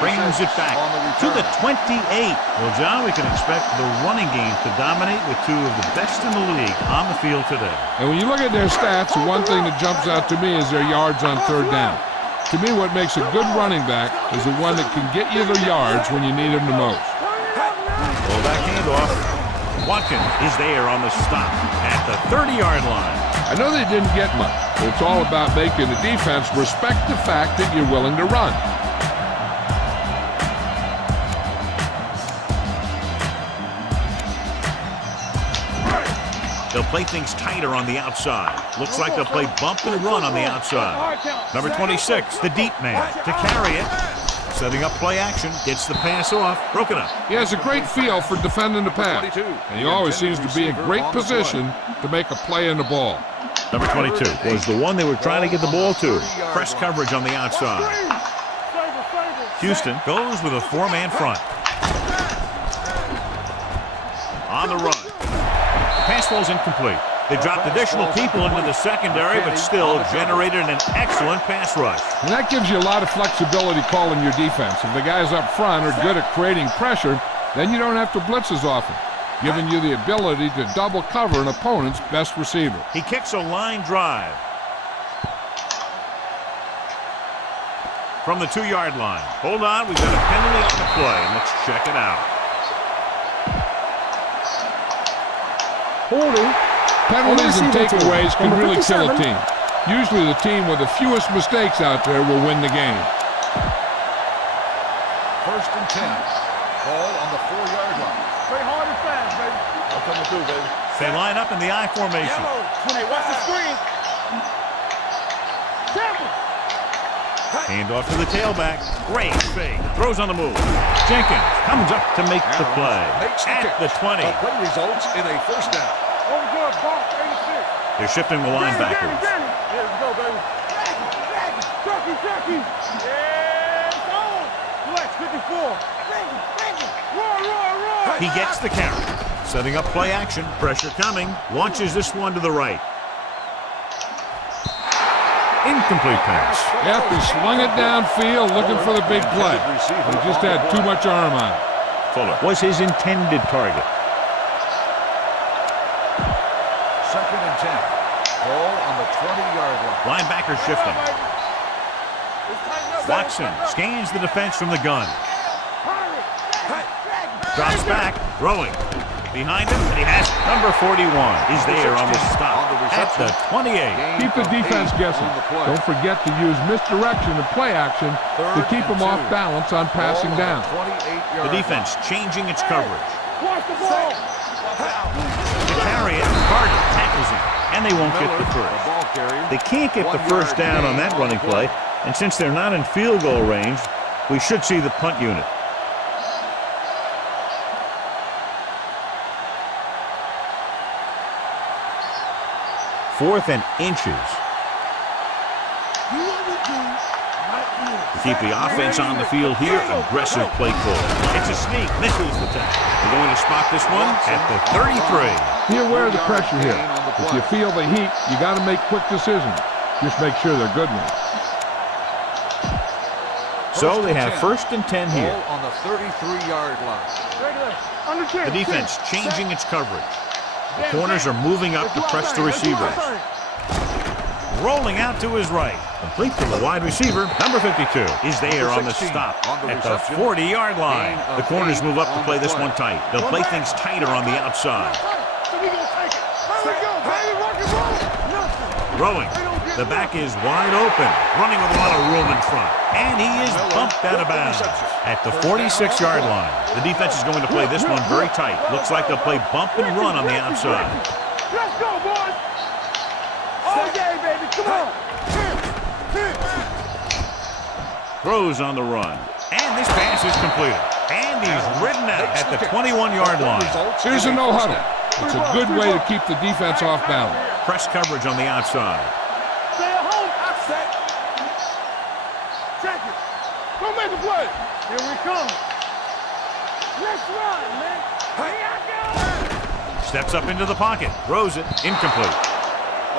brings it back to the 28. Well, John, we can expect the running game to dominate with two of the best in the league on the field today. And when you look at their stats, the one thing that jumps out to me is their yards on third down. To me, what makes a good running back is the one that can get you the yards when you need them the most. Fullback handoff. Watkins is there on the stop at the 30-yard line. I know they didn't get much, but it's all about making the defense respect the fact that you're willing to run. They'll play things tighter on the outside. Looks like they'll play bump and run on the outside. Number 26, the deep man, to carry it. Setting up play action, gets the pass off, broken up. He has a great feel for defending the pass, and he always seems to be in great position to make a play in the ball. Number 22 was the one they were trying to get the ball to. Press coverage on the outside. Houston goes with a four-man front. On the run. Pass falls incomplete. They dropped additional people into the secondary, but still generated an excellent pass rush. And that gives you a lot of flexibility calling your defense. If the guys up front are good at creating pressure, then you don't have to blitz as often, giving you the ability to double cover an opponent's best receiver. He kicks a line drive. From the 2-yard line. Hold on, we've got a penalty on the play. Let's check it out. Holding. Penalties and takeaways can really kill a team. Usually the team with the fewest mistakes out there will win the game. 1st and 10. Ball on the 4-yard line. Play hard and fast, baby. I'm coming through, baby. They line up in the I formation. Watch the screen. Handoff to the tailback. Great fake. Throws on the move. Jenkins comes up to make the play. At the 20. The play results in a 1st down. Overboard, box, 86. They're shifting the linebackers. Here we go, baby. Turkey. Yeah, it's on. Flex, 54. Roar. He gets the carry. Setting up play action. Pressure coming. Launches this one to the right. Incomplete pass. Yep, he swung it downfield looking for the big play. He just had too much arm on it. Fuller was his intended target. 2nd and 10. Ball on the 20-yard line. Linebacker shifting. Watson scans the defense from the gun. Drops back, throwing. Behind him, and he has number 41. He's there on the stop at the 28. Keep the defense guessing. Don't forget to use misdirection and play action to keep them off balance on passing down. The defense changing its coverage. Watch the ball. To carry it, Carter tackles him, and they won't get the first. They can't get the first down on that running play, and since they're not in field goal range, we should see the punt unit. 4th and inches. To keep the offense on the field here, aggressive play call. It's a sneak, misses the tackle. They're going to spot this one at the 33. Be aware of the pressure here. If you feel the heat, you got to make quick decisions. Just make sure they're good ones. So they have 1st and 10 here. On the 33-yard line. The defense changing its coverage. The corners are moving up to press the receivers. Rolling out to his right. Complete to the wide receiver. Number 52 is there on the stop at the 40-yard line. The corners move up to play this one tight. They'll play things tighter on the outside. Throwing. The back is wide open. Running with a lot of room in front. And he is bumped out of bounds at the 46-yard line. The defense is going to play this one very tight. Looks like they'll play bump and run on the outside. Let's go, boys. All day, baby. Come on. Throws on the run. And this pass is completed. And he's ridden out at the 21-yard line. Here's a no-huddle. It's a good way to keep the defense off balance. Press coverage on the outside. Stay at home. Check it. Go make a play. Here we come. Let's run, man. Here I go. Steps up into the pocket. Throws it. Incomplete.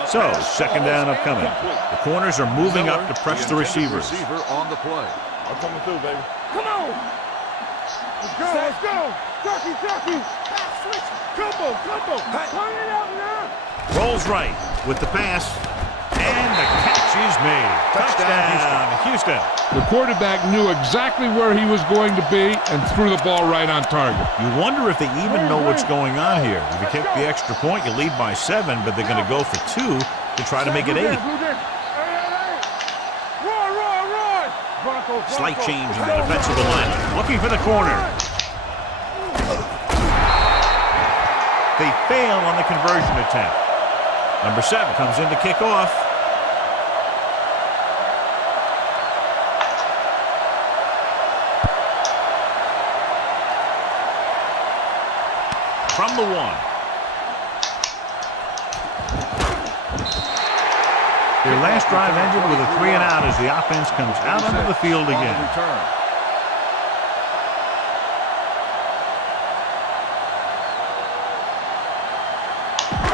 So, 2nd down upcoming. The corners are moving up to press the receivers. On the play. I'm coming through, baby. Come on. Let's go, let's go. Turkey, turkey. Combo, combo. Turn it up now. Rolls right with the pass. And the catch is made. Touchdown, Houston. The quarterback knew exactly where he was going to be and threw the ball right on target. You wonder if they even know what's going on here. If you kick the extra point, you lead by 7, but they're going to go for 2 to try to make it 8. Slight change in the defensive alignment. Looking for the corner. They fail on the conversion attempt. Number 7 comes in to kick off. From the 1. Their last drive ended with a 3-and-out as the offense comes out onto the field again.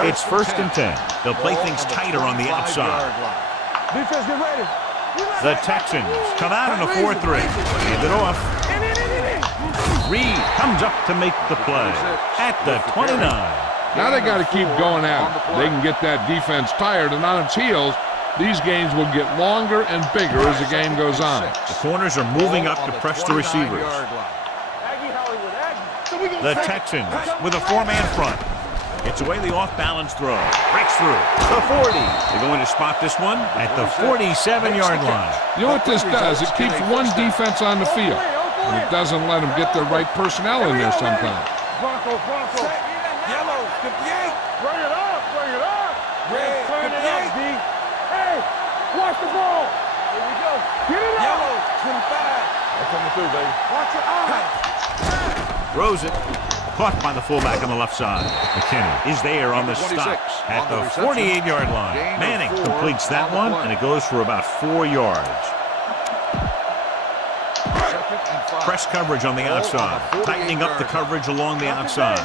It's 1st and 10. They'll play things tighter on the outside. Defense, get ready. The Texans come out in a 4-3. Hand it off. Reed comes up to make the play at the 29. Now they got to keep going at it. They can get that defense tired and on its heels. These games will get longer and bigger as the game goes on. The corners are moving up to press the receivers. The Texans with a 4-man front. Gets away the off-balance throw. Breaks through. The 40. They're going to spot this one at the 47-yard line. You know what this does? It keeps one defense on the field. And it doesn't let them get the right personnel in there sometimes. Bronco, Bronco. Yellow, the gate. Bring it up, bring it up. Red, turn it up, D. Hey, watch the ball. Here we go. Get it up. Yellow, 25. That's coming through, baby. Watch your eye. Throws it. Caught by the fullback on the left side. McKinney is there on the stop at the 48-yard line. Manning completes that one, and it goes for about 4 yards. Press coverage on the outside. Tightening up the coverage along the outside.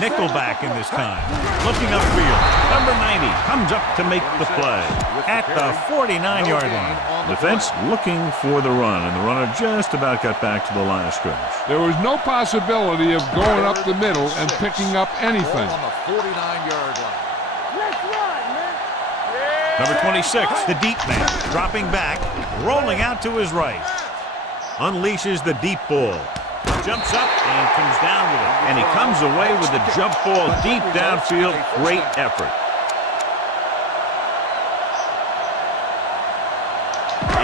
Nickelback in this time. Looking upfield. Number 90 comes up to make the play at the 49-yard line. Defense looking for the run, and the runner just about got back to the line of scrimmage. There was no possibility of going up the middle and picking up anything. On the 49-yard line. Let's run, man. Number 26, the deep man, dropping back, rolling out to his right. Unleashes the deep ball. Jumps up and comes down with it. And he comes away with the jump ball deep downfield. Great effort.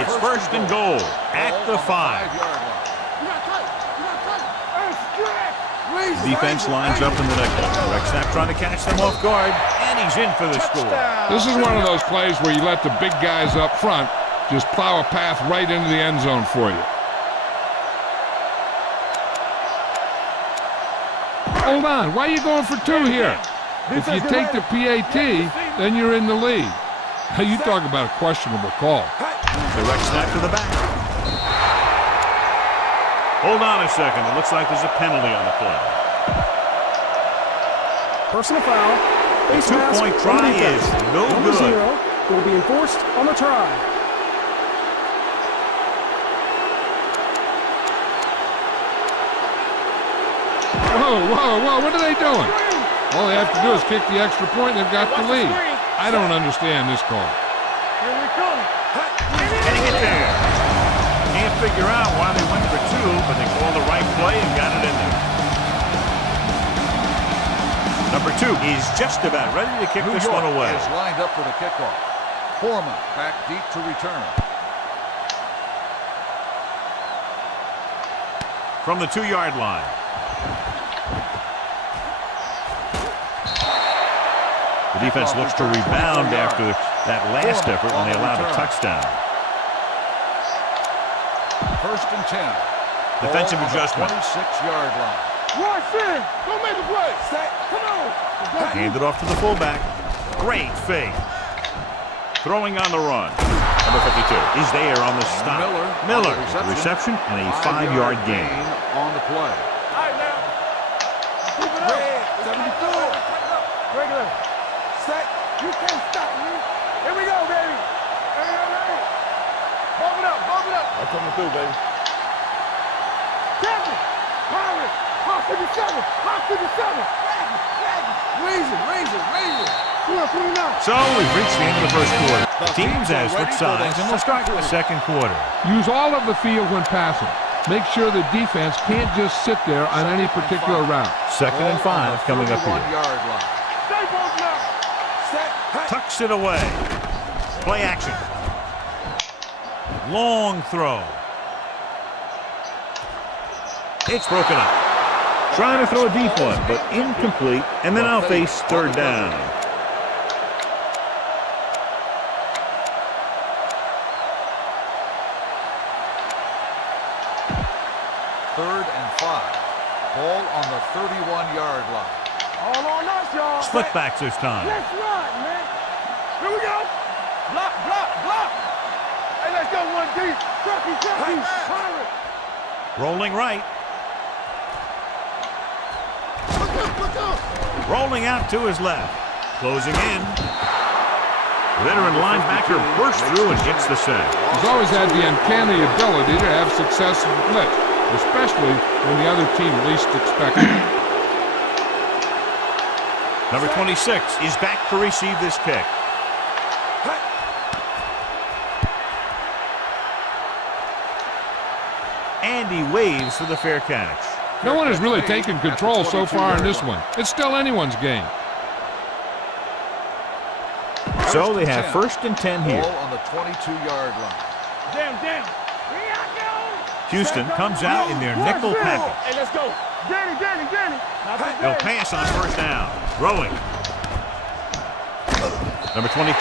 It's 1st and goal at the 5. Defense lines up in the neck. Rex snap trying to catch them off guard. And he's in for the score. This is one of those plays where you let the big guys up front just plow a path right into the end zone for you. Hold on. Why are you going for 2 here? If you take the PAT, then you're in the lead. Now you talk about a questionable call. Direct snap to the back. Hold on a second. It looks like there's a penalty on the play. Personal foul. The two-point try is no Number good. 0 will be enforced on the try. Whoa, whoa, whoa, what are they doing? All they have to do is kick the extra point and they've got the lead. I don't understand this call. Here we come. Getting it there. Can't figure out why they went for 2, but they called the right play and got it in there. Number 2 is just about ready to kick this one away. Is lined up for the kickoff. Foreman back deep to return. From the 2-yard line. The defense looks to rebound after that last effort when they allowed a touchdown. 1st and 10. Defensive adjustment. 26-yard line. Rush in. Go make the play. Come on. Hand it off to the fullback. Great fake. Throwing on the run. Number 52 is there on the stop. Miller, the reception and a 5-yard gain. On the play. All right, now. Keep it up. 72. Regular. Set. You can't stop me. Here we go, baby. Hey. Bump it up, bump it up. I'm coming through, baby. 57. Hot 57. Raise it. 29. So we've reached the end of the first quarter. The teams have switched sides, and we'll start the second quarter. Use all of the field when passing. Make sure the defense can't just sit there on any particular route. 2nd and 5 coming up here. Stay both now. Set. Tucks it away. Play action. Long throw. It's broken up. Trying to throw a deep one, but incomplete, and then I'll face 3rd down. Third and 5. Ball on the 31-yard line. All on us, y'all. Split backs this time. Let's run, man. Here we go. Block. Hey, let's go 1 deep. Trucky. Pirate. Rolling right. Look up. Rolling out to his left. Closing in. Veteran linebacker bursts through and gets the sack. He's always had the uncanny ability to have success in the blitz, especially when the other team least expects it. Number 26 is back to receive this kick. And he waves for the fair catch. No one has really taken control so far in this one. It's still anyone's game. So they have 1st and 10 here. Ball on the 22-yard line. Damn. Houston comes out in their nickel package. Hey, let's go. Danny. They'll pass on 1st down. Throwing. Number 23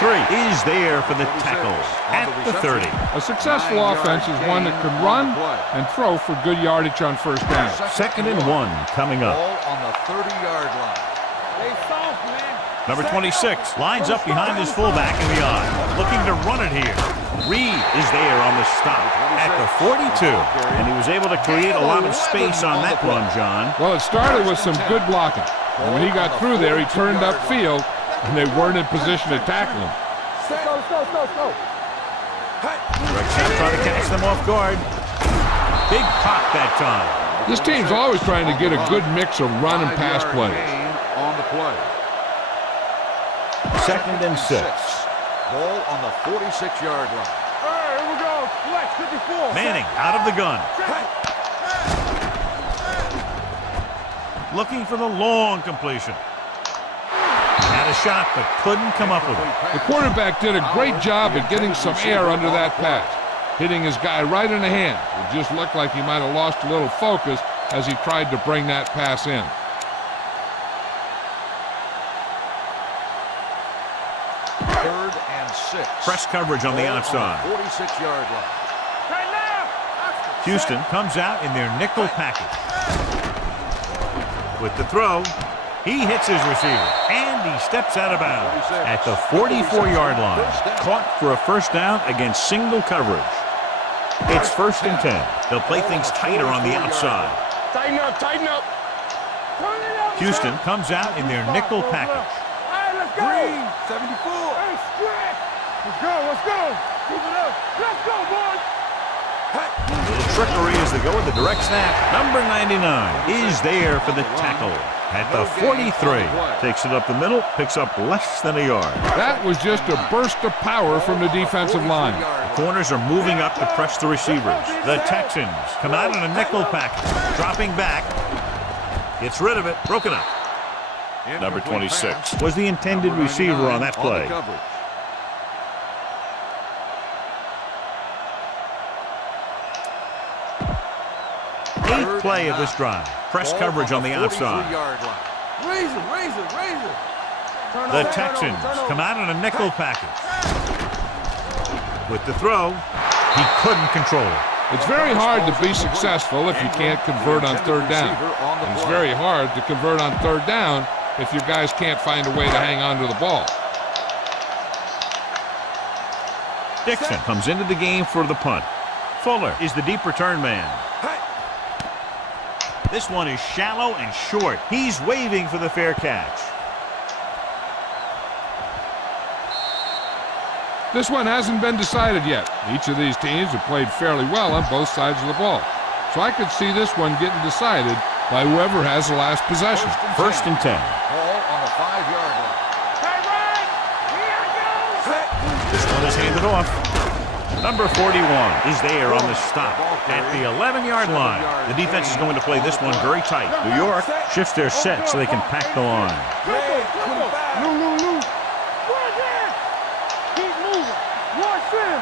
is there for the tackle at the 30. A successful offense is one that can run and throw for good yardage on 1st down. 2nd and 1 coming up. Ball on the 30-yard line. They soft, man. Number 26 lines up behind his fullback in the eye, looking to run it here. Reed is there on the stop at the 42, and he was able to create a lot of space on that run, John. Well, it started with some good blocking. And when he got through there, he turned upfield, and they weren't in position to tackle him. Let's go. Direct snap trying to catch them off guard. Big pop that time. This team's always trying to get a good mix of run and pass plays. On the play. 2nd and 6. Ball on the 46-yard line. Here we go. Flex 54. Manning out of the gun. Looking for the long completion. Had a shot, but couldn't come up with it. The quarterback did a great job at getting some air under that pass, hitting his guy right in the hand. It just looked like he might have lost a little focus as he tried to bring that pass in. Third and 6. Press coverage on the outside. 46-yard line. Right now. Houston comes out in their nickel package. With the throw, he hits his receiver, and he steps out of bounds at the 44-yard line. Caught for a 1st down against single coverage. It's 1st and 10. They'll play things tighter on the outside. Tighten up. Turn it up. Houston comes out in their nickel package. Hey, let's go. Green, 74. Hey, stretch. Let's go. Keep it up. Let's go, boys. A little trickery as they go with the direct snap. Number 99 is there for the tackle at the 43. Takes it up the middle, picks up less than a yard. That was just a burst of power from the defensive line. The corners are moving up to press the receivers. The Texans come out in a nickel package. Dropping back. Gets rid of it. Broken up. Number 26 was the intended receiver on that play. Eighth play of this drive. Press coverage on the outside. Raise it. The Texans come out in a nickel package. With the throw, he couldn't control it. It's very hard to be successful if you can't convert on 3rd down. And it's very hard to convert on 3rd down if your guys can't find a way to hang on to the ball. Dixon comes into the game for the punt. Fuller is the deep return man. This one is shallow and short. He's waving for the fair catch. This one hasn't been decided yet. Each of these teams have played fairly well on both sides of the ball. So I could see this one getting decided by whoever has the last possession. First and 10. Ball on the 5-yard line. This one is handed off. Number 41 is there on the stop at the 11-yard line. The defense is going to play this one very tight. New York shifts their set so they can pack the line. Keep moving. Watch him.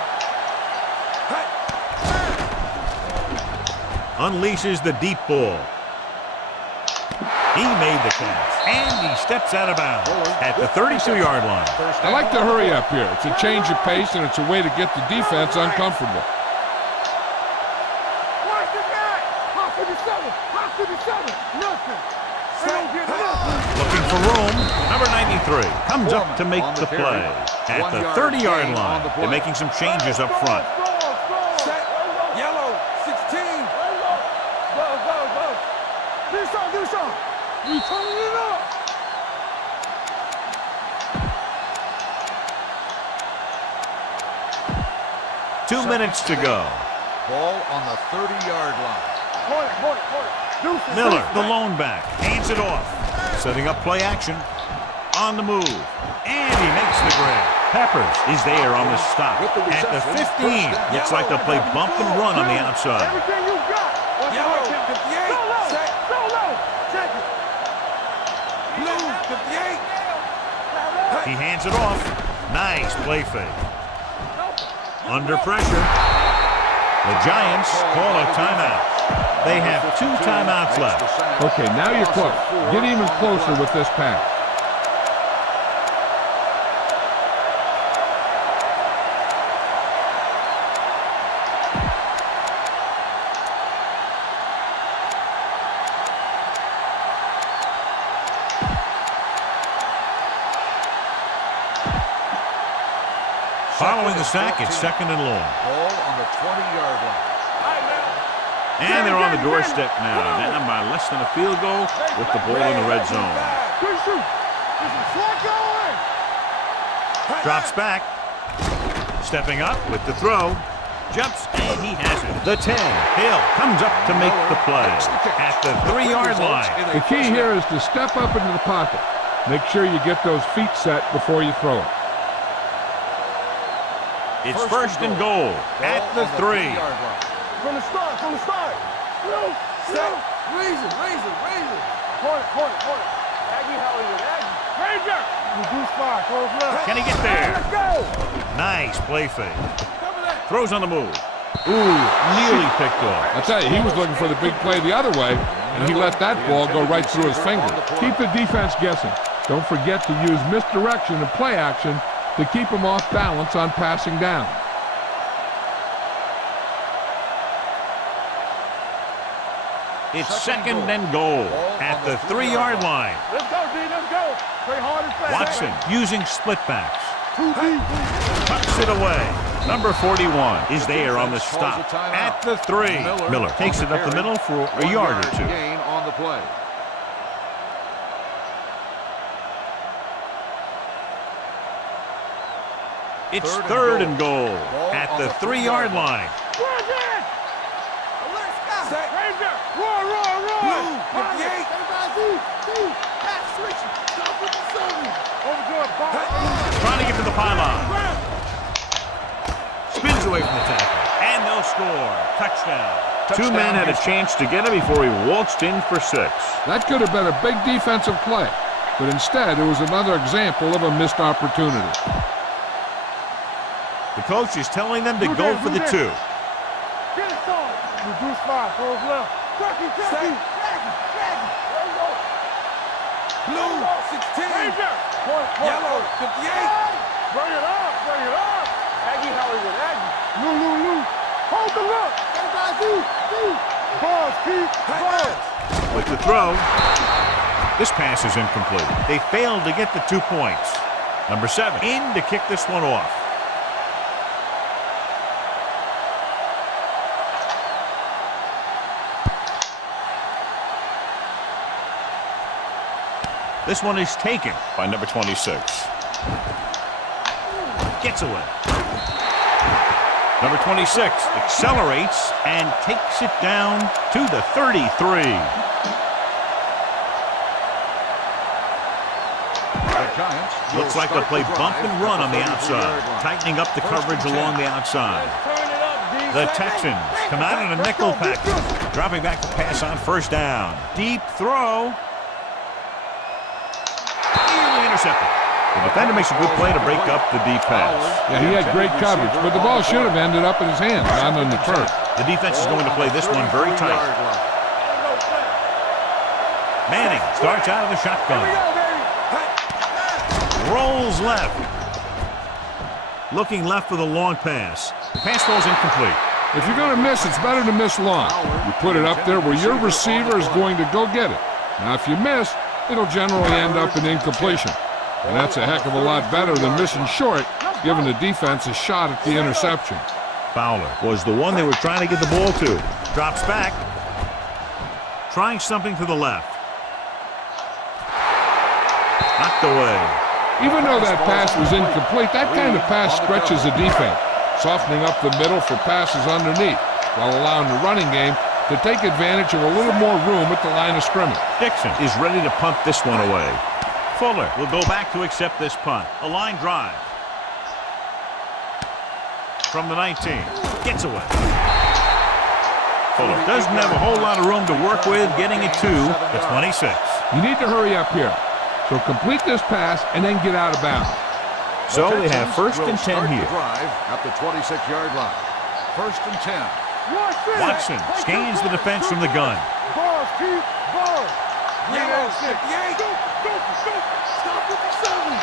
Unleashes the deep ball. He made the catch, and he steps out of bounds at the 32-yard line. I like to hurry up here. It's a change of pace, and it's a way to get the defense uncomfortable. Watch the guy. Hot 57. Nothing. They don't get nothing. Looking for room. Number 93 comes up to make the play at the 30-yard line. They're making some changes up front. Set. Yellow. 16. Go. Do something. You turning it up. Two minutes to go. Ball on the 30-yard line. Point. Miller, the lone back, hands it off. Setting up play action. On the move. And he makes the grab. Peppers is there on the stop at the 15. Looks like they'll play bump and run on the outside. Everything you got. Yellow. 58. Set. Check it. Blue. 58. He hands it off. Nice play fake. Under pressure. The Giants call a timeout. They have 2 timeouts left. Okay, now you're close. Get even closer with this pass. Following the sack, it's second and long. Ball on the 20-yard line. And they're on the doorstep now. Down by less than a field goal with the ball in the red zone. Good shoot. Drops back. Stepping up with the throw. Jumps, and he has it. The 10. Hill comes up to make the play at the 3-yard line. The key here is to step up into the pocket. Make sure you get those feet set before you throw it. It's first and goal at the 3. From the start. Set. Raise it. Point. Aggie Hollywood. Ranger. Reduce 5. Close left. Can he get there? Let's go. Nice play fake. Throws on the move. Ooh, nearly picked off. I'll tell you, he was looking for the big play the other way, and he let that ball go right through his fingers. Keep the defense guessing. Don't forget to use misdirection and play action to keep them off balance on passing down. It's second and goal at the 3-yard line. Let's go, D. Let's go. Play hard and fast. Watson using split backs. Too deep. Tucks it away. Number 41 is there on the stop at the 3. Miller takes it up the middle for a yard or 2. Gain on the play. It's third and goal at the 3-yard line. Set. Ranger. Roar. Blue. 58. Trying to get to the pylon. Spins away from the tackle. And they'll score. Touchdown. 2 men had a chance to get him before he waltzed in for 6. That could have been a big defensive play, but instead it was another example of a missed opportunity. The coach is telling them to go for the 2. Get it on. Reduce 5. Close left. Turkey. Blue. 16. Ranger. Point. Yellow. 58. Bring it up. Aggie Hollywood. Lou. Hold the look. Balls, keep. Balls. With the throw. This pass is incomplete. They failed to get the 2 points. Number 7 in to kick this one off. This one is taken by number 26. Gets away. Number 26 accelerates and takes it down to the 33. Giants Looks like they'll play bump and run on the outside, tightening up the coverage along the outside. The Texans come out in a nickel package, dropping back to pass on first down. Deep throw. Easily intercepted. The defender makes a good play to break up the deep pass. Yeah, he had great coverage, but the ball should have ended up in his hands, not on the turf. The defense is going to play this one very tight. Manning starts out of the shotgun. Rolls left. Looking left for the long pass. The pass falls incomplete. If you're going to miss, it's better to miss long. You put it up there where your receiver is going to go get it. Now, if you miss, it'll generally end up in incompletion. And that's a heck of a lot better than missing short, giving the defense a shot at the interception. Fowler was the one they were trying to get the ball to. Drops back. Trying something to the left. Knocked away. Even though that pass was incomplete, that kind of pass stretches the defense, softening up the middle for passes underneath, while allowing the running game to take advantage of a little more room at the line of scrimmage. Dixon is ready to punt this one away. Fuller will go back to accept this punt. A line drive. From the 19. Gets away. Fuller doesn't have a whole lot of room to work with, getting it to the 26. You need to hurry up here. So complete this pass and then get out of bounds. So they have first and 10 here. Drive at the 26-yard line. First and 10. Watson scans the defense from the gun. Balls, keep balls. Yellow, 58. Go. Stop 57.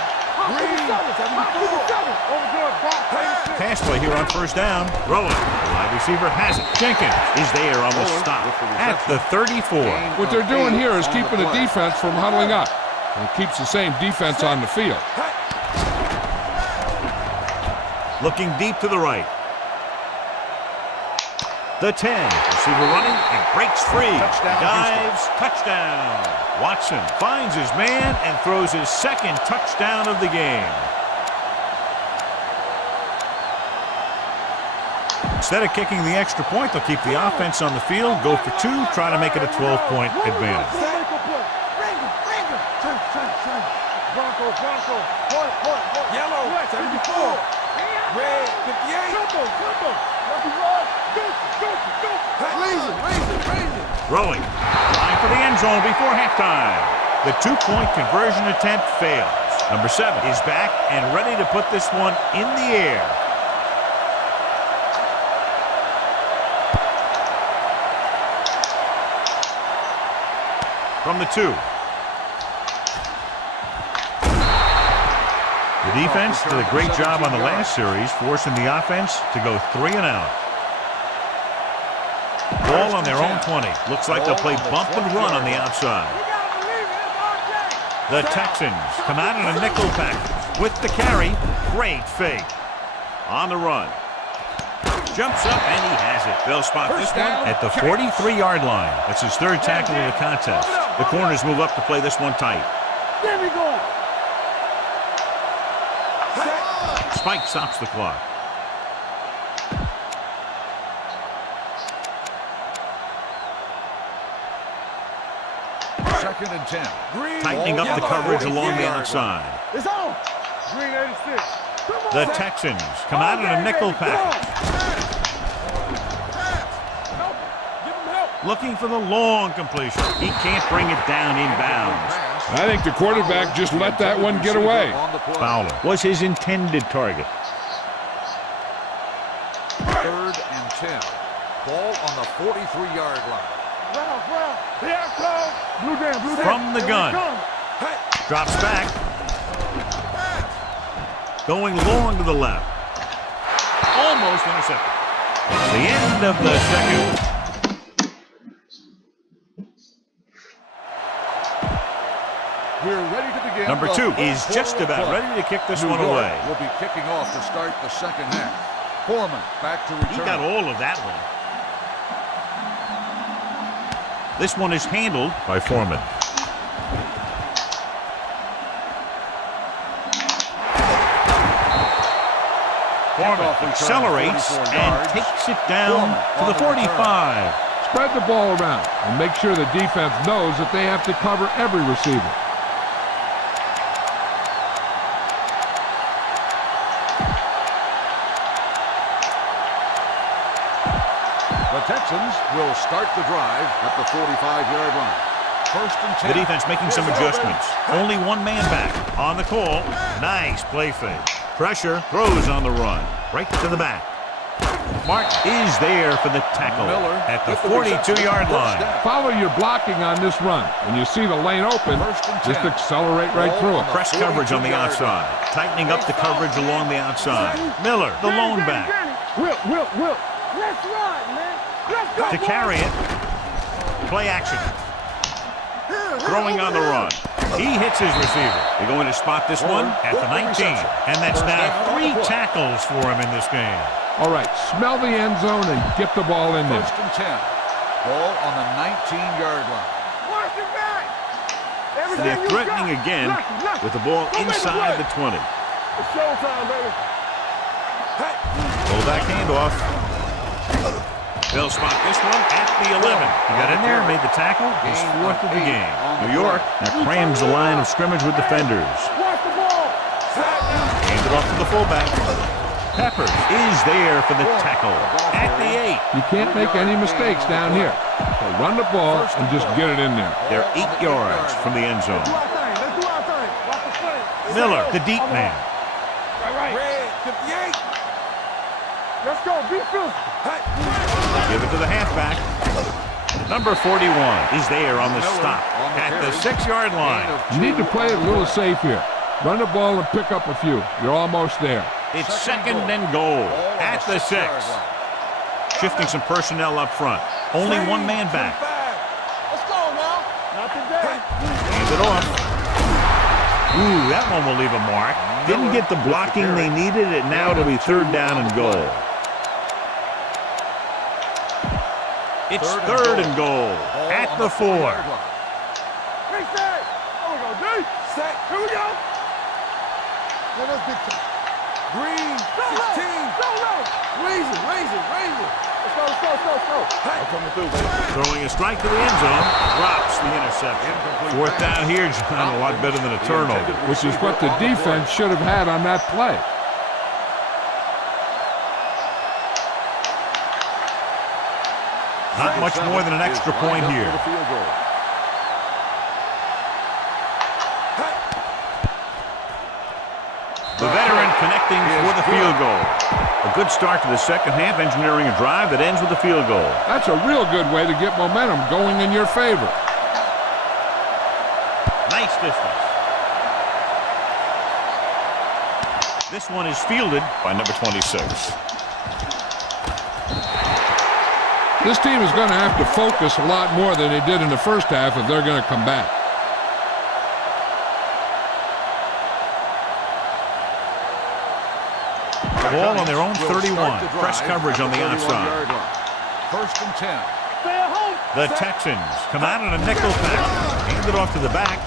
Green, 74. Pass play here on first down. Rolling. The wide receiver has it. Jenkins is there on the stop at the 34. What they're doing here is keeping the defense from huddling up. And it keeps the same defense on the field. Looking deep to the right. The 10. Receiver running and breaks free. Dives. Touchdown. Watson finds his man and throws his second touchdown of the game. Instead of kicking the extra point, they'll keep the offense on the field, go for two, try to make it a 12-point advantage. Bronco. Yellow, 74. Red, 58. Raise it. Rolling. Line for the end zone before halftime. The 2-point conversion attempt fails. Number 7 is back and ready to put this one in the air. From the 2. The defense did a great job on the last series, forcing the offense to go 3 and out. Ball on their own 20. Looks like they'll play bump and run on the outside. The Texans come out in a nickel package with the carry. Great fake. On the run. Jumps up and he has it. They'll spot this one at the 43-yard line. That's his third tackle of the contest. The corners move up to play this one tight. There we go. Spike stops the clock. Second and 10. Tightening up the coverage along the outside. It's on. Green 86. The Texans come out in a nickel package. Looking for the long completion. He can't bring it down inbounds. I think the quarterback just let that one get away. Fowler was his intended target. Third and 10. Ball on the 43-yard line. From the gun. Drops back. Going long to the left. Almost intercepted. The end of the second. We're ready to begin. Number 2 is just about ready to kick this one away. Will be kicking off to start the second half. Foreman back to return. He got all of that one. This one is handled by Foreman. Foreman accelerates and takes it down to the 45. Spread the ball around and make sure the defense knows that they have to cover every receiver. Texans will start the drive at the 45-yard line. First and 10. The defense making some adjustments. Only one man back on the call. Nice play fake. Pressure, throws on the run. Right to the back. Mark is there for the tackle at the 42-yard line. Follow your blocking on this run. When you see the lane open, just accelerate right through it. Press coverage on the outside. Tightening up the coverage along the outside. Miller, the lone back. Will. Let's run, man. Let's go. To carry it. Play action. Throwing on the run. He hits his receiver. They're going to spot this one at the 19. And that's now 3 tackles for him in this game. All right, smell the end zone and get the ball in there. First and 10. Ball on the 19-yard line. Watch your back. They're threatening again with the ball inside the 20. It's showtime, baby. Pull back handoff. They'll spot this one at the 11. He got in there, made the tackle. His 4th of the game. New York now crams the line of scrimmage with defenders. Watch the ball. Hands it off to the fullback. Peppers is there for the tackle at the 8. You can't make any mistakes down here. So run the ball and just get it in there. They're 8 yards from the end zone. Let's do our thing. Watch the play. Miller, the deep man. Right. Red, 58. Let's go. Be filthy. Give it to the halfback. Number 41 is there on the stop at the 6-yard line. You need to play it a little safe here. Run the ball and pick up a few. You're almost there. It's 2nd and goal at the 6. Shifting some personnel up front. Only one man back. Let's go now. Not today. Hands it off. Ooh, that one will leave a mark. Didn't get the blocking they needed, and now it'll be 3rd down and goal. It's 3rd and goal at the 4. Reset. Here we go, D. Set. Here we go. Let us get to Green, 16. Go. Raise it. Let's go. I'm coming through, baby. Throwing a strike to the end zone. Drops the interception. 4th down here, John, a lot better than a turnover. Which is what the defense should have had on that play. Not much more than an extra point here. The veteran connecting for the field goal. A good start to the second half, engineering a drive that ends with a field goal. That's a real good way to get momentum going in your favor. Nice distance. This one is fielded by number 26. This team is going to have to focus a lot more than they did in the first half if they're going to come back. Ball on their own 31. Press coverage on the outside. First and 10. The Texans come out in a nickel pack. Hand it off to the back.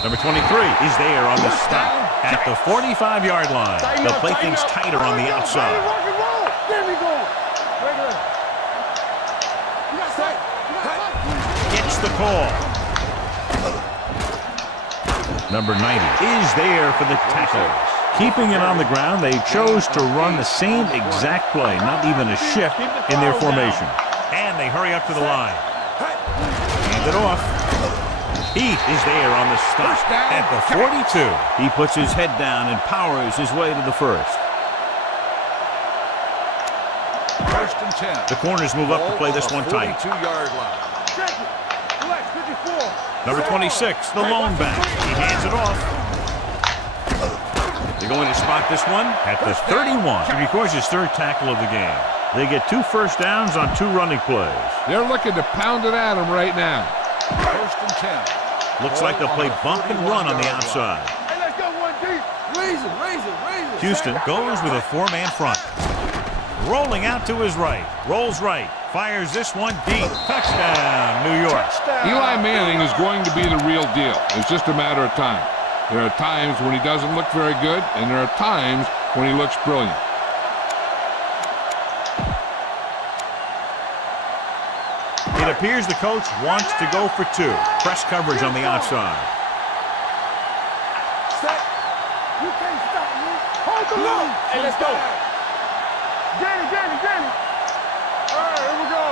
Number 23 is there on the stop at the 45-yard line. They'll play things tighter on the outside. Gets the call. Number 90 is there for the tackle. Keeping it on the ground, they chose to run the same exact play, not even a shift in their formation. And they hurry up to the line. Hand it off. Heath is there on the stop at the 42. He puts his head down and powers his way to the first. First and 10. The corners move up to play this one tight. 42-yard line. Number 26, the lone back. He hands it off. They're going to spot this one at the 31. He records his 3rd tackle of the game. They get 2 first downs on 2 running plays. They're looking to pound it at him right now. First and 10. Looks like they'll play bump and run on the outside. Hey, let's go one deep. Raise it. Houston goes with a 4-man front. Rolling out to his right. Rolls right. Fires this one deep. Touchdown, New York. Eli Manning is going to be the real deal. It's just a matter of time. There are times when he doesn't look very good, and there are times when he looks brilliant. It appears the coach wants to go for 2. Press coverage on the outside. Set. You can't stop me. Hold the loop. Hey, let's go. Danny. All right, here we go.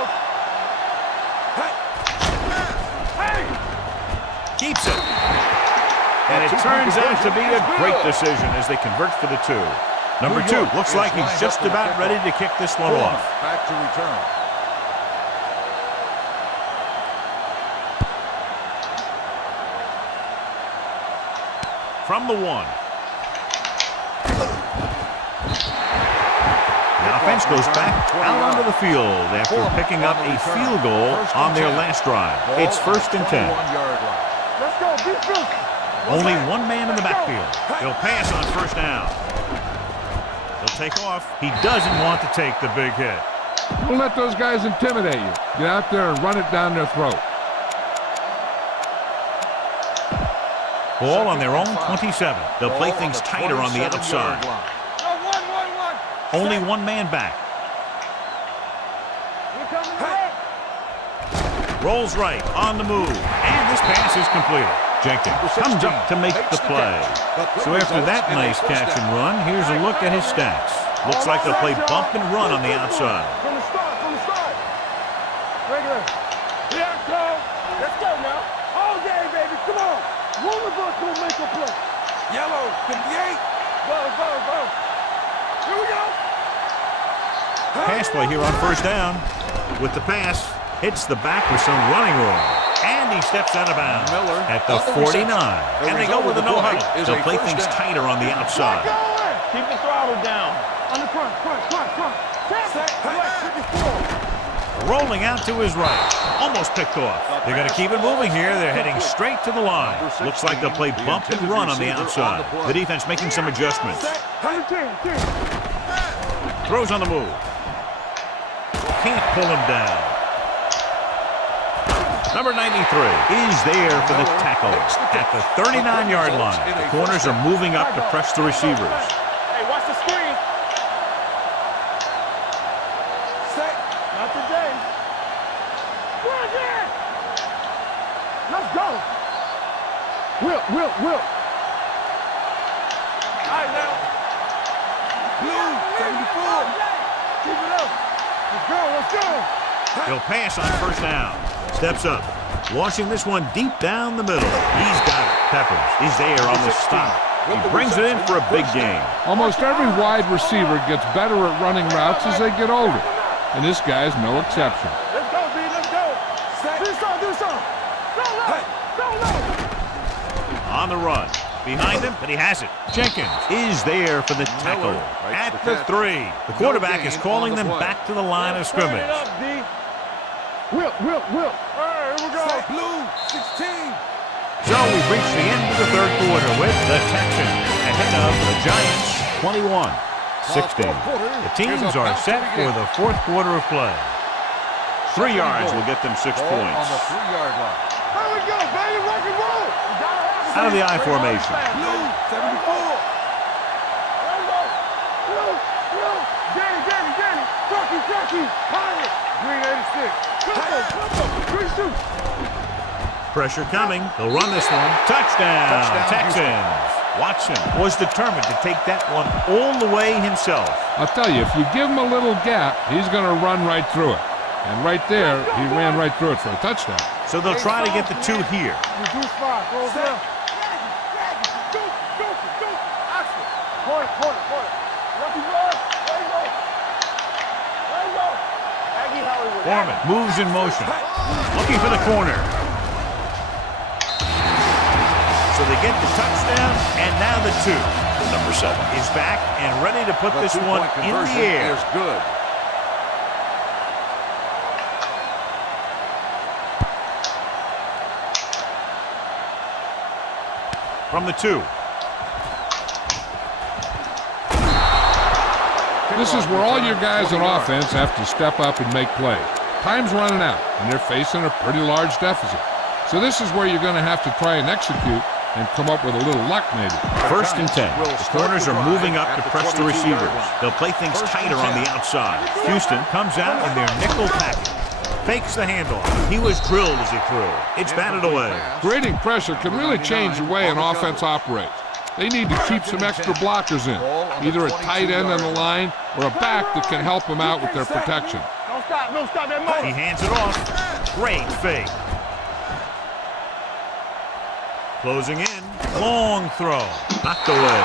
Keeps it. And it turns out to be a great decision as they convert for the 2. Number 2 looks like he's just about ready to kick this one off. Back to return. From the 1. The offense goes back out onto the field after picking up a field goal on their last drive. It's 1st and 10. Let's go, defense. Only one man in the backfield. He'll pass on 1st down. He'll take off. He doesn't want to take the big hit. Don't let those guys intimidate you. Get out there and run it down their throat. Ball on their own 27. They'll play things tighter on the outside. Only one man back. Rolls right on the move. And this pass is completed. Jenkins comes up to make the play. So after that nice catch and run, here's a look at his stats. Looks like they'll play bump and run on the outside. From the start. Regular. Let's go now. All game, baby. Come on. One of us will make a play. Yellow, 58. Go. Here we go. Pass play here on 1st down. With the pass, hits the back with some running room. And he steps out of bounds at the 49. And they go with a no-huddle. They'll play things tighter on the outside. Keep the throttle down. On the front. Rolling out to his right. Almost picked off. They're going to keep it moving here. They're heading straight to the line. Looks like they'll play bump and run on the outside. The defense making some adjustments. Throws on the move. Can't pull him down. Number 93 is there for the tackle at the 39-yard line. The corners are moving up to press the receivers. Hey, watch the screen. Set. Not today. Let's go. Will. All right, now. Blue, 74. Keep it up. Let's go. He'll pass on 1st down. Steps up. Launching this one deep down the middle. He's got it. Peppers is there on the stop. He brings it in for a big game. Almost every wide receiver gets better at running routes as they get older. And this guy's no exception. Let's go, B. Let's go. Do some. Go low. On the run. Behind him, but he has it. Jenkins is there for the tackle at the 3. The quarterback is calling them back to the line of scrimmage. Will. All right, here we go. Blue, 16. So we've reached the end of the 3rd quarter with the Texans ahead of the Giants 21-16. The teams are set for the 4th quarter of play. 3 yards will get them 6 points. On the 3-yard line. Here we go, baby. Rock and roll. Out of the I formation. Blue, 74. Blue. Danny. Truckee. Pirate. Green, 86. Green suit. Pressure coming. They'll run this one. Touchdown Texans. Watson was determined to take that one all the way himself. I'll tell you, if you give him a little gap, he's going to run right through it. And right there, he ran right through it for a touchdown. So they'll try to get the 2 here. Reduce 5. Go down. Point. Lucky run. There you go. Aggie Hollywood. Foreman moves in motion. Looking for the corner. So they get the touchdown, and now the 2. Number 7 is back and ready to put this one in the air. Is good. From the 2. This is where all your guys on offense have to step up and make plays. Time's running out, and they're facing a pretty large deficit. So this is where you're going to have to try and execute and come up with a little luck, maybe. 1st and 10. The corners are moving up to press the receivers. They'll play things tighter on the outside. Houston comes out in their nickel package. Fakes the handoff. He was drilled as he threw. It's batted away. Creating pressure can really change the way an offense operates. They need to keep some extra blockers in, either a tight end on the line or a back that can help them out with their protection. Don't stop that motor. He hands it off. Great fake. Closing in. Long throw. Knocked away.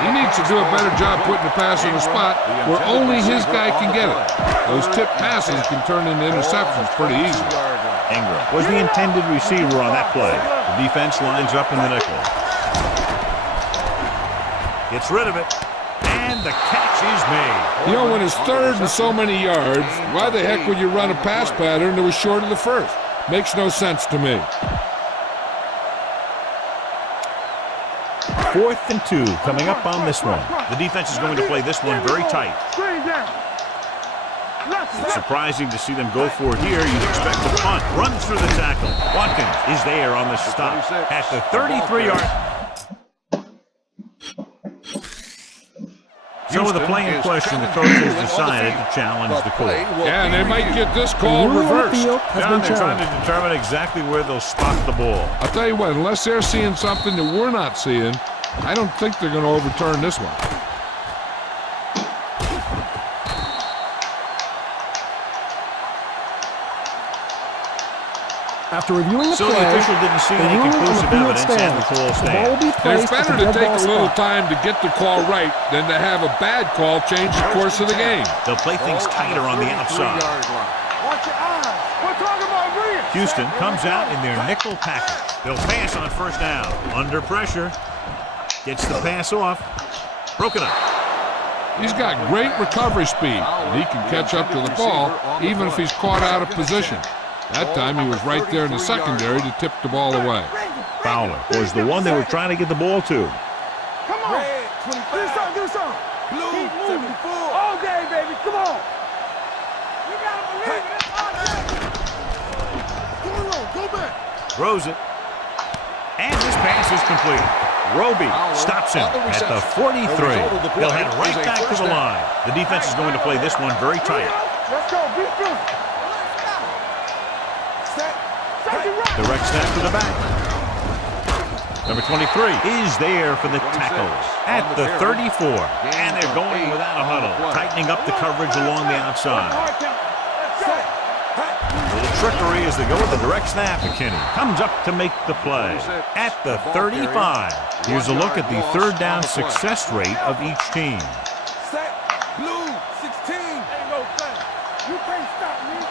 He needs to do a better job putting the pass in a spot where only his guy can get it. Those tip passes can turn into interceptions pretty easily. Ingram was the intended receiver on that play. The defense lines up in the nickel. Gets rid of it. And the catch is made. You know, when it's third and so many yards, why the heck would you run a pass pattern that was short of the first? Makes no sense to me. 4th and 2 coming up on this one. The defense is going to play this one very tight. It's surprising to see them go for it here. You'd expect a punt. Runs through the tackle. Watkins is there on the stop at the 33-yard. So with the play in question, the coach has decided to challenge the call. Yeah, and they might get this call reversed. John, they're trying to determine exactly where they'll spot the ball. I'll tell you what, unless they're seeing something that we're not seeing, I don't think they're going to overturn this one. After reviewing the So play, the official didn't see any conclusive evidence and the call stands. It's better to take a little time to get the call right than to have a bad call change the course of the game. They'll play things tighter on the outside. Watch your eyes. We're talking about real. Houston comes out in their nickel package. They'll pass on first down. Under pressure. Gets the pass off. Broken up. He's got great recovery speed, and he can catch up to the ball even if he's caught out of position. That time he was right there in the secondary to tip the ball away. Fowler was the one they were trying to get the ball to. Come on. Do something. Blue, 74. All day, baby. Come on. You gotta believe it. It's all day. Go back. Throws it. And this pass is completed. Roby stops him at the 43. He'll head right back to the line. The defense is going to play this one very tight. Let's go. Be good. Direct snap to the back. Number 23 is there for the tackle at the 34. And they're going without a huddle, tightening up the coverage along the outside. A little trickery as they go with the direct snap. McKinney comes up to make the play at the 35. Here's a look at the third down success rate of each team. Blue, 16. You can't stop me.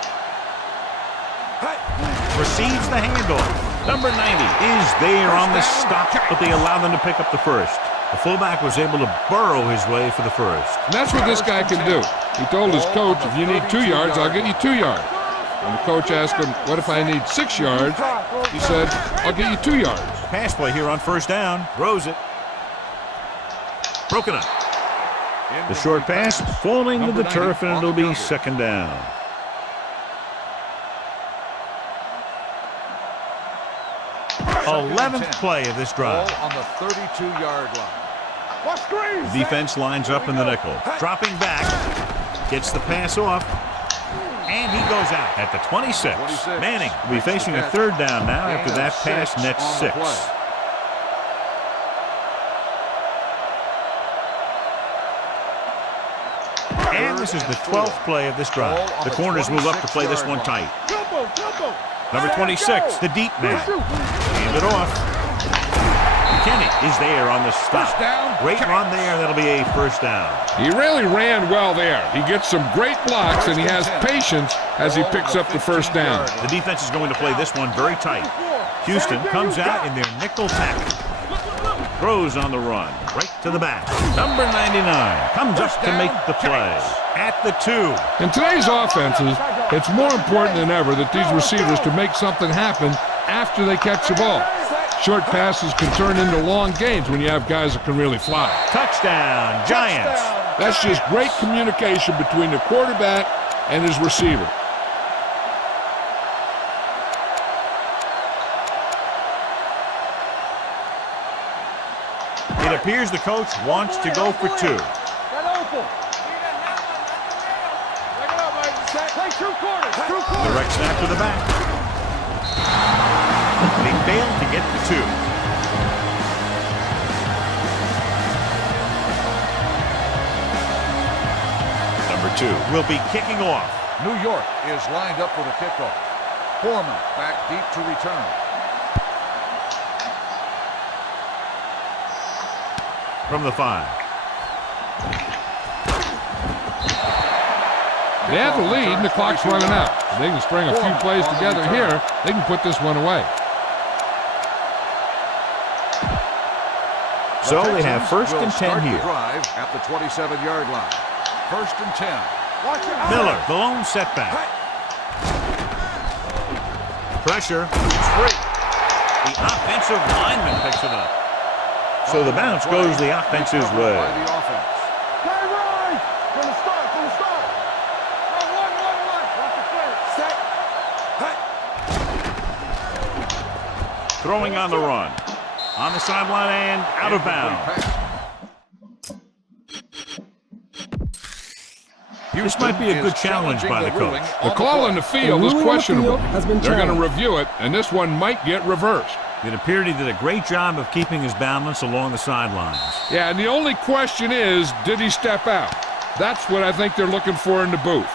Receives the handoff. Number 90 is there on the stop, but they allow them to pick up the first. The fullback was able to burrow his way for the first. And that's what this guy can do. He told his coach, if you need 2 yards, I'll get you 2 yards. When the coach asked him, what if I need 6 yards? He said, I'll get you 2 yards. Pass play here on first down. Throws it. Broken up. The short pass falling to the turf, and it'll be second down. 11th play of this drive. On the 32-yard line. The defense lines up in the nickel. Dropping back. Gets the pass off. And he goes out at the 26. Manning will be facing a third down now after that pass nets 6. And this is the 12th play of this drive. The corners move up to play this one tight. Number 26, the deep man. Hand it off. McKinney is there on the stop. Great run there. That'll be a first down. He really ran well there. He gets some great blocks, and he has patience as he picks up the first down. The defense is going to play this one very tight. Houston comes out in their nickel package. Throws on the run. Right to the back. Number 99 comes up to make the play at the 2. In today's offenses, it's more important than ever that these receivers to make something happen after they catch the ball. Short passes can turn into long gains when you have guys that can really fly. Touchdown, Giants. That's just great communication between the quarterback and his receiver. It appears the coach wants to go for 2. Direct snap to the back. They failed to get the 2. Number 2 will be kicking off. New York is lined up for the kickoff. Foreman back deep to return. From the 5. They have the lead, and the clock's running out. If they can string a few plays together here, they can put this one away. So they have first and 10 here. Drive at the 27-yard line. First and 10. Miller, the lone setback. Pressure. Free. The offensive lineman picks it up. So the bounce goes the offense's way. By the offense. From the start. One. Watch the play. Set. Throwing on the run. On the sideline and out of bounds. This might be a good challenge by the coach. The call on the field is questionable. They're going to challenged. review it, and this one might get reversed. It appeared he did a great job of keeping his balance along the sidelines. Yeah, and the only question is, did he step out? That's what I think they're looking for in the booth.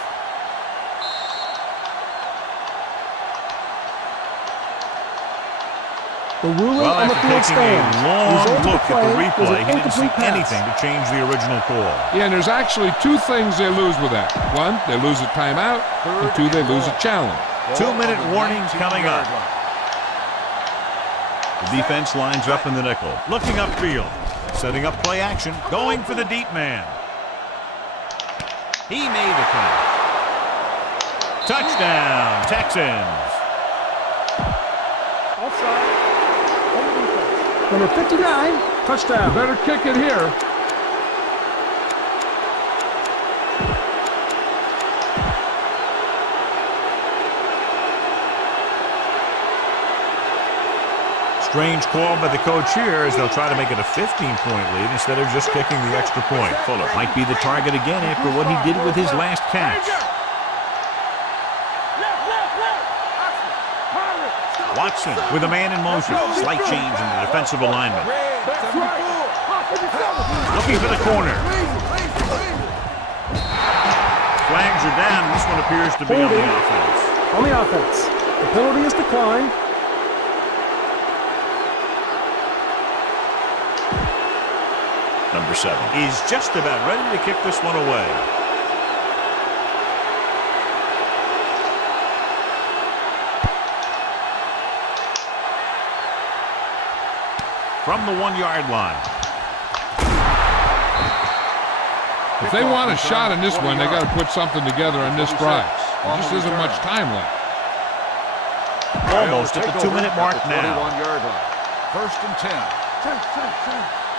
The ruling Well, on the after field taking stands. a long Result of look at the play was replay, an he didn't see incomplete pass. anything to change the original call. Yeah, and there's actually two things they lose with that. One, they lose a timeout, and two, they lose a challenge. 2-minute warning coming up. The defense lines up in the nickel, looking upfield, setting up play action, going for the deep man. He made the catch. Touchdown, Texans. Offside. Number 59, touchdown. You better kick it here. Strange call by the coach here as they'll try to make it a 15-point lead instead of just kicking the extra point. Fuller might be the target again after what he did with his last catch. Watson with a man in motion. Slight change in the defensive alignment. Looking for the corner. Flags are down. This one appears to be on the offense. On the offense. The penalty is declined. Number 7 is just about ready to kick this one away. From the 1-yard line. If they want a shot in this one, they got to put something together on this drive. There just isn't much time left. Almost at the 2-minute mark now. 21-yard line. First and 10.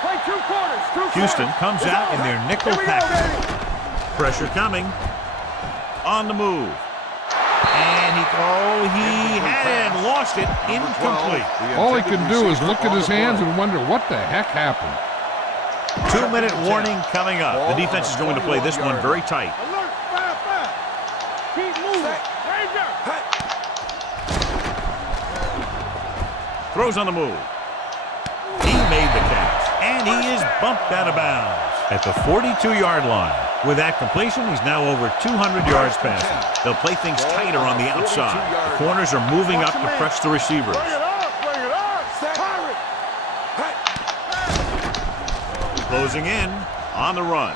Play 2 quarters. Houston comes out in their nickel package. Pressure coming. On the move. And he had lost it. Incomplete. All he can do is look at his hands and wonder what the heck happened. 2-minute warning coming up. The defense is going to play this one very tight. Alert. Fire. Keep moving. Ranger. Throws on the move. He made the catch. And he is bumped out of bounds at the 42-yard line. With that completion, he's now over 200 yards passing. They'll play things tighter on the outside. The corners are moving up to press the receivers. Bring it up. Pirate. Closing in on the run.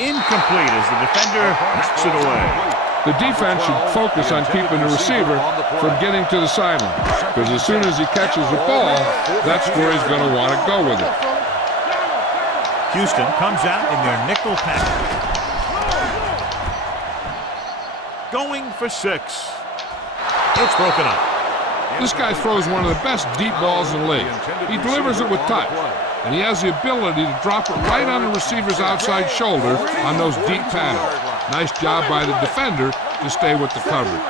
Incomplete as the defender knocks it away. The defense should focus on keeping the receiver from getting to the sideline, because as soon as he catches the ball, that's where he's going to want to go with it. Houston comes out in their nickel package. Going for 6. It's broken up. This guy throws one of the best deep balls in the league. He delivers it with touch, and he has the ability to drop it right on the receiver's outside shoulder on those deep patterns. Nice job by the defender to stay with the coverage.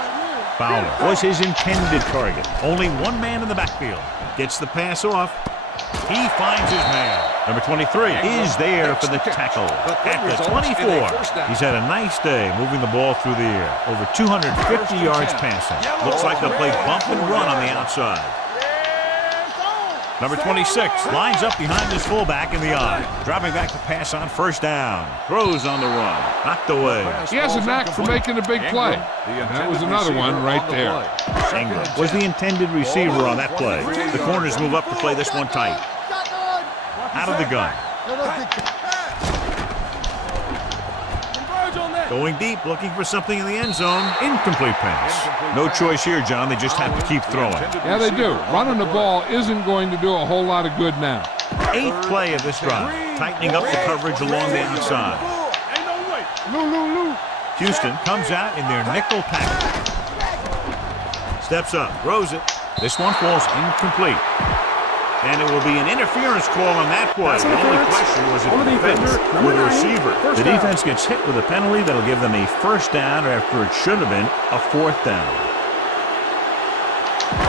Fowler was his intended target. Only one man in the backfield. Gets the pass off. He finds his man. Number 23 is there for the tackle. At the 24, he's had a nice day moving the ball through the air. Over 250 yards passing. Looks like they'll play bump and run on the outside. Number 26 lines up behind his fullback in the eye. Dropping back to pass on first down. Throws on the run. Knocked away. He has a knack for making a big play. And that was another one right there. Ingram was the intended receiver on that play. The corners move up to play this one tight. Out of the gun. Going deep, looking for something in the end zone. Incomplete pass. No choice here, John. They just have to keep throwing. Yeah, they do. Running the ball isn't going to do a whole lot of good now. 8th play of this drive. Tightening up the coverage along the outside. Houston comes out in their nickel package. Steps up, throws it. This one falls incomplete. And it will be an interference call on that play. The only question was if the defender or the receiver. The defense gets hit with a penalty that'll give them a first down after it should have been a 4th down.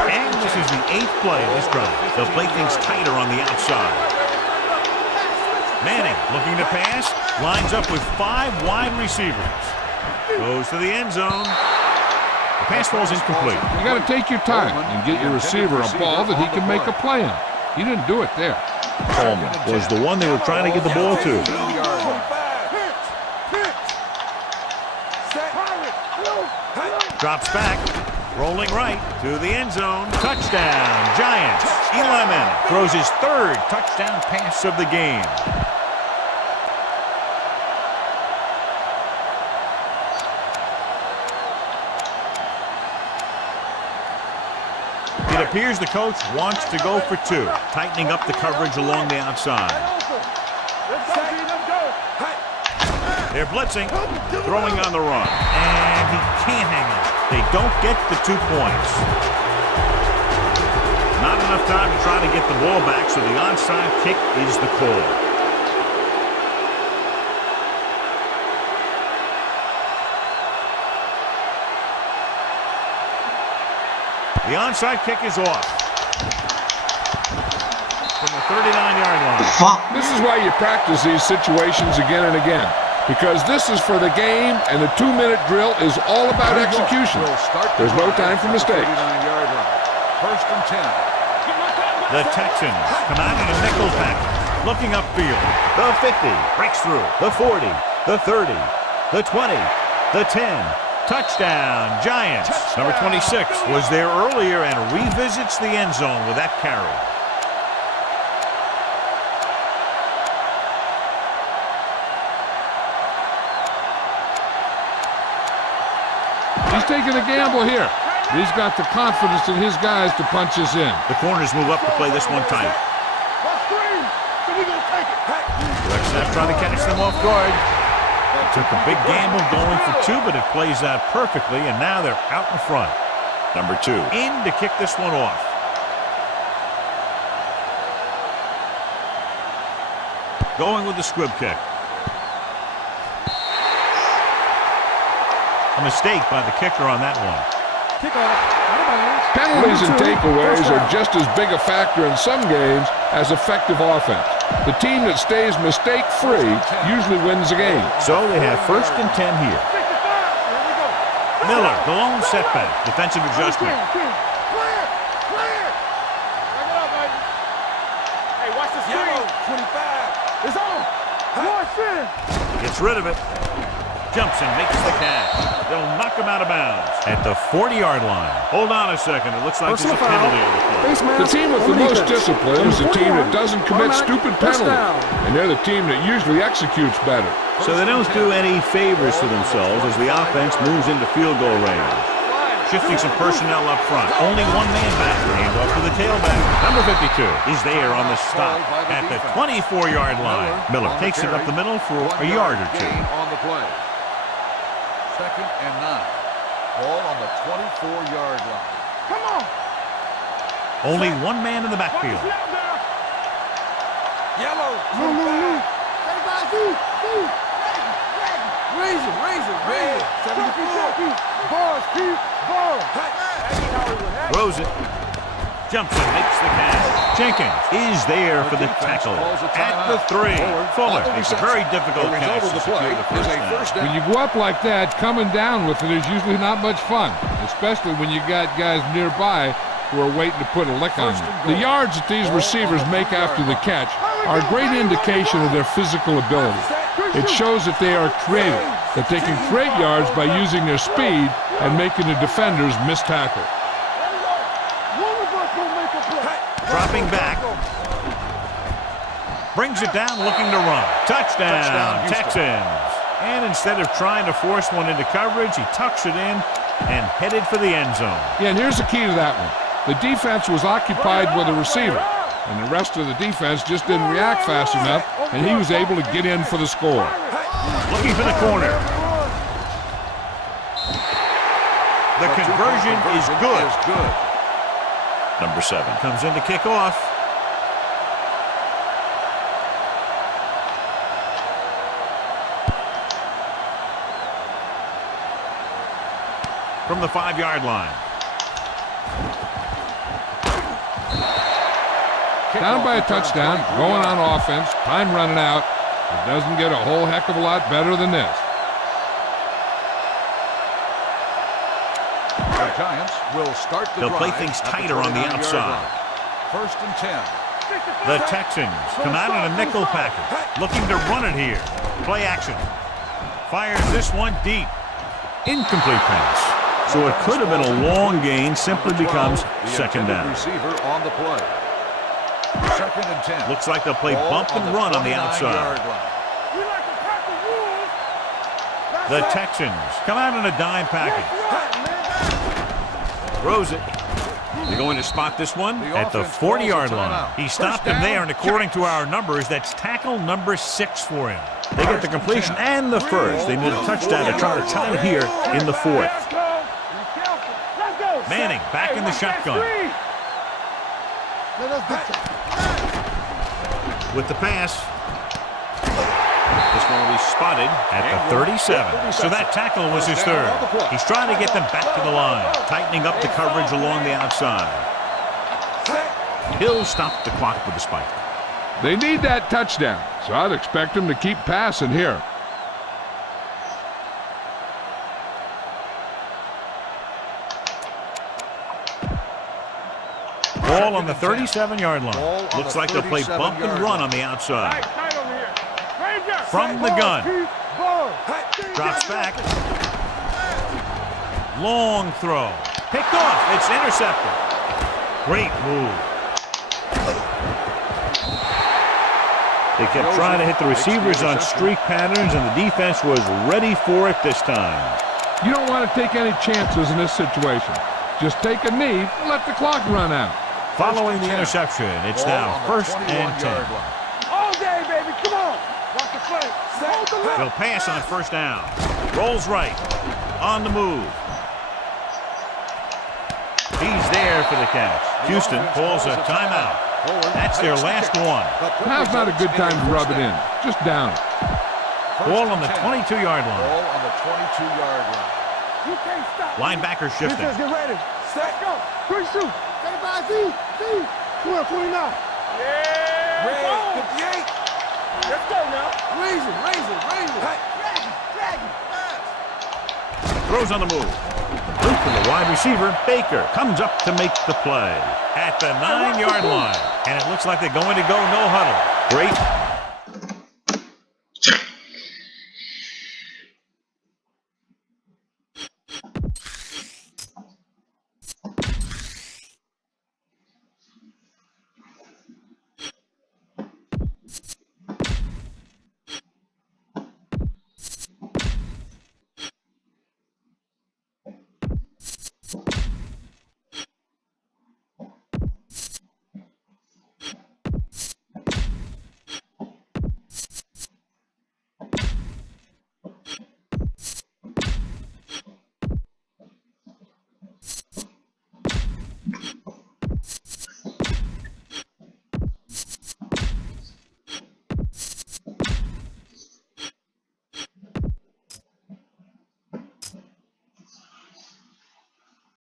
And this is the 8th play of this drive. They'll play things tighter on the outside. Manning looking to pass. Lines up with 5 wide receivers. Goes to the end zone. The pass falls incomplete. You got to take your time and get your receiver a ball that he can make a play on. He didn't do it there. Coleman was the one they were trying to get the ball to. Drops back, rolling right to the end zone. Touchdown, Giants. Eli Manning throws his 3rd touchdown pass of the game. It appears the coach wants to go for 2, tightening up the coverage along the outside. They're blitzing, throwing on the run, and he can't hang on. They don't get the 2 points. Not enough time to try to get the ball back, so the onside kick is the call. The onside kick is off from the 39-yard line. This is why you practice these situations again and again, because this is for the game, and the 2-minute drill is all about execution. There's no time for mistakes. 1st and 10. The Texans come out in a nickel package, looking upfield. The 50 breaks through. The 40, the 30, the 20, the 10. Touchdown, Giants. Number 26 was there earlier and revisits the end zone with that carry. He's taking a gamble here. He's got the confidence in his guys to punch us in. The corners move up to play this one tight. Direct snap trying to catch them off guard. Took a big gamble going for 2, but it plays out perfectly, and now they're out in front. Number 2 in to kick this one off. Going with the squib kick. A mistake by the kicker on that one. Penalties and takeaways are just as big a factor in some games as effective offense. The team that stays mistake-free usually wins the game. So they have 1st and 10 here. Miller, the lone setback. Defensive adjustment. Hey, watch the screen. 25. It's on. Gets rid of it. Jumps and makes the catch. They'll knock him out of bounds at the 40-yard line. Hold on a second. It looks like there's a penalty on the play. The team with the most discipline is the team that doesn't commit stupid penalties. And they're the team that usually executes better. So they don't do any favors to themselves as the offense moves into field goal range. Shifting some personnel up front. Only 1 man back. Hand off to the tailback. Number 52 is there on the stop at the 24-yard line. Miller takes it up the middle for a yard or 2. On the play. 2nd and 9. Ball on the 24-yard line. Come on. Only 1 man in the backfield. Yellow. Red. 74. Ball. Throws it. Jumps and makes the catch. Jenkins is there for the tackle at the 3. Fuller makes a very difficult catch to secure the first down. When you go up like that, coming down with it is usually not much fun, especially when you got guys nearby who are waiting to put a lick on you. The yards that these receivers make after the catch are a great indication of their physical ability. It shows that they are creative, that they can create yards by using their speed and making the defenders miss tackle. Dropping back. Brings it down, looking to run. Touchdown, Texans. And instead of trying to force one into coverage, he tucks it in and headed for the end zone. Yeah, and here's the key to that one. The defense was occupied with a receiver, and the rest of the defense just didn't react fast enough, and he was able to get in for the score. Looking for the corner. The conversion is good. Number 7 comes in to kick off. From the 5-yard line. Down by a touchdown, going on offense, time running out. It doesn't get a whole heck of a lot better than this. The Giants will start the They'll play drive things at the tighter on the 39-yard outside. line. 1st and 10. The Texans come out in a nickel package, looking to run it here. Play action. Fires this one deep. Incomplete pass. So it could have been a long gain, simply becomes second down. Receiver on the play. 2nd and 10. Looks like they'll play Ball bump and run on the 29-yard outside. line. The Texans come out in a dime package. Throws it. They're going to spot this one at the 40-yard line. He stopped him there, and according to our numbers, that's tackle number 6 for him. They get the completion and the first. They need a touchdown to try to tie it here in the 4th. Manning back in the shotgun. With the pass. This one will be spotted at the 37. So that tackle was his 3rd. He's trying to get them back to the line, tightening up the coverage along the outside. He'll stop the clock with the spike. They need that touchdown, so I'd expect them to keep passing here. Ball on the 37-yard line. Looks like they'll play bump and run on the outside. From the gun. Drops back. Long throw. Picked off. It's intercepted. Great move. They kept trying to hit the receivers on streak patterns, and the defense was ready for it this time. You don't want to take any chances in this situation. Just take a knee and let the clock run out. Following the interception, it's now 1st and 10. All day, baby. Come on. Watch the play. They'll pass on 1st down. Rolls right. On the move. He's there for the catch. Houston calls a timeout. That's their last one. Now's not a good time to rub it in. Just down it. Ball on the 22-yard line. Ball on the 22-yard line. You can't stop. Linebacker shifting. Defense, get ready. Set. Go. Quick shoot. 35 Z. 12, 29. Yeah. Red, 58. Let's go now. Raise it. Drag it. Throws on the move. Loop for the wide receiver. Baker comes up to make the play at the 9-yard line. And it looks like they're going to go no huddle. Great